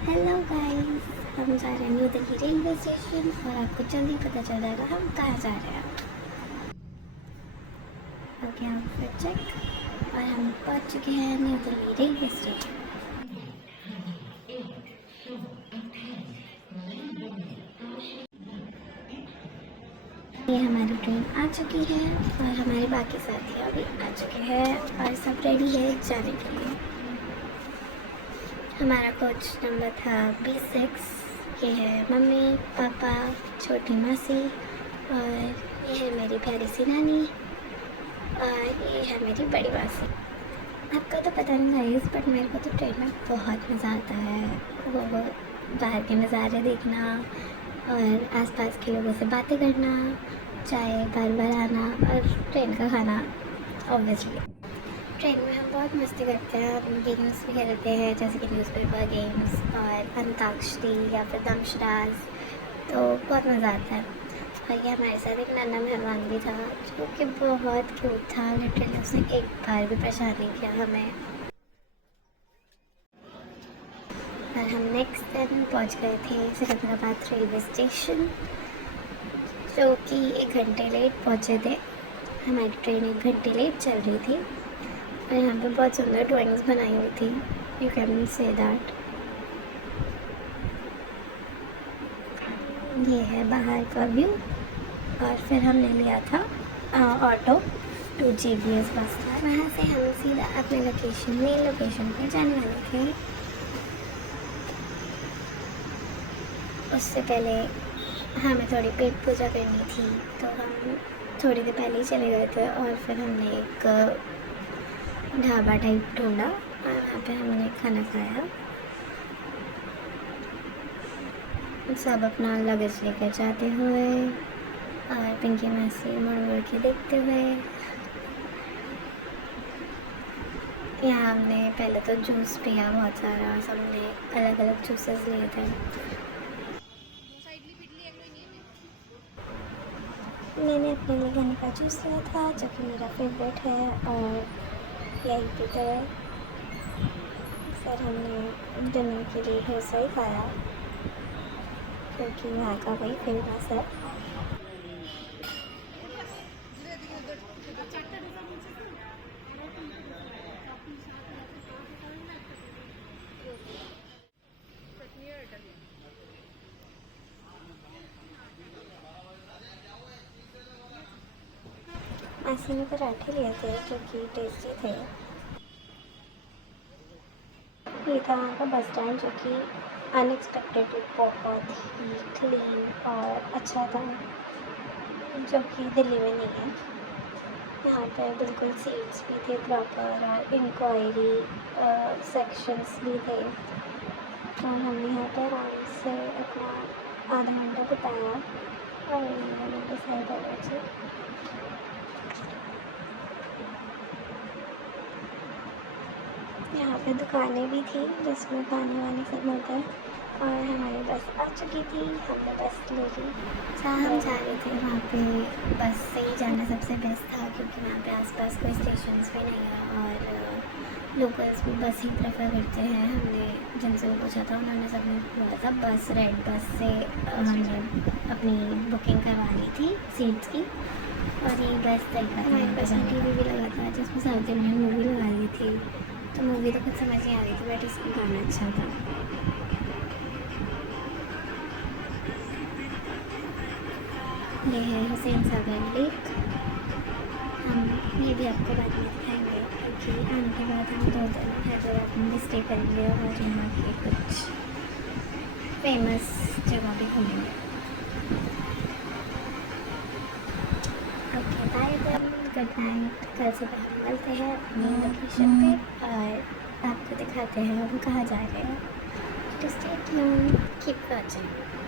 Hello guys, हम जा रहे हैं न्यू दिल्ली रेलवे स्टेशन और आपको जल्दी पता चल जाएगा हम कहाँ जा रहे हैं। ओके, हम फिर चेक और हम पहुँच चुके हैं न्यू दिल्ली रेलवे स्टेशन। ये हमारी ट्रेन आ चुकी है और हमारे बाकी साथी अभी आ चुके हैं और सब रेडी है जाने के लिए। हमारा कोच नंबर था B6। ये है मम्मी, पापा, छोटी मासी और ये है मेरी प्यारी सी नानी और ये है मेरी बड़ी मासी। आपका तो पता नहीं गाइस, बट मेरे को तो ट्रेन में बहुत मज़ा आता है। वो बाहर के नज़ारे देखना और आसपास के लोगों से बातें करना, चाय बार बार आना और ट्रेन का खाना। ऑब्वियसली ट्रेन में हम बहुत मस्ती करते हैं, हम गेम्स भी खेलते हैं जैसे कि न्यूज़पेपर गेम्स और अंताक्षरी या फिर दमशराज, तो बहुत मज़ा आता है। और ये हमारे साथ एक नन्हा मेहमान भी था जो कि बहुत क्यूट था। लिटरली उसने एक बार भी परेशान नहीं किया हमें। और हम नेक्स्ट दिन पहुंच गए थे सिकंदराबाद रेलवे स्टेशन, जो कि 1 घंटे लेट पहुंचे थे। हमारी ट्रेन 1 घंटे लेट चल रही थी और यहाँ पे बहुत सुंदर ड्राइंग्स बनाई हुई थी, यू कैन से दैट। ये है बाहर का व्यू। और फिर हमने लिया था ऑटो टू GBS बस था। वहाँ से हम सीधा अपने मेन लोकेशन पर जाने वाले थे। उससे पहले हमें थोड़ी पेट पूजा करनी थी, तो हम थोड़ी देर पहले ही चले गए थे और फिर हमने एक ढाबा टाइप ढूंढा और वहाँ पे हमने खाना खाया। सब अपना लगेज लेकर जाते हुए और पिंकी मासी मुड़ मुड़ के देखते हुए। यहाँ हमने पहले तो जूस पिया बहुत सारा, सबने अलग अलग जूसेस लिए थे। मैंने अपने लिए गन्ने का जूस लिया था जो कि मेरा फेवरेट है और यही पीते हुए फिर हमने डिनर के लिए डोसा ही खाया क्योंकि यहाँ का वही फेमस है। मासी ने पराठे लिए थे जो कि टेस्टी थे। ये था वहाँ का बस स्टैंड जो कि अनएक्सपेक्टेडली बहुत ही क्लीन और अच्छा था, जो कि दिल्ली में नहीं है। यहाँ पे बिल्कुल सीट्स भी थे प्रॉपर और इंक्वायरी सेक्शंस भी थे और हमने यहाँ पर आराम से अपना आधा घंटा बिताया और मैंने डिसाइड किया यहाँ पे दुकानें भी थी जिसमें खाने वाने सब मिलता है। और हमारी बस आ चुकी थी, हमने बस ले ली। जहाँ हम जा रहे थे वहाँ पे बस से ही जाना सबसे बेस्ट था क्योंकि वहाँ पे आसपास कोई स्टेशंस भी नहीं है और लोकल्स भी बस ही प्रेफर करते हैं। हमने जिनसे भी पूछा था उन्होंने सबने बोला था बस, रेड बस से हमने अपनी बुकिंग करवा ली थी सीट्स की और ये बेस्ट तरीका था। हमारे पास TV भी लगा था जिसमें साउथ इंडियन मूवी लगा दी थी, तो मूवी तो कुछ समझ नहीं आ रही थी बट इसका गाना अच्छा था। ये है हुसैन सागर लेक। हम ये भी आपको बाद में दिखाएंगे क्योंकि आने के बाद हम 2 दिन हैदराबाद में भी स्टे करेंगे और यहाँ के कुछ फेमस जगह भी घूमेंगे। Okay bye then, good night. कल सुबह हम मिलते हैं अपनी लोकेशन पे और आपको दिखाते हैं हम कहाँ जा रहे हैं। To stay tuned, keep watching.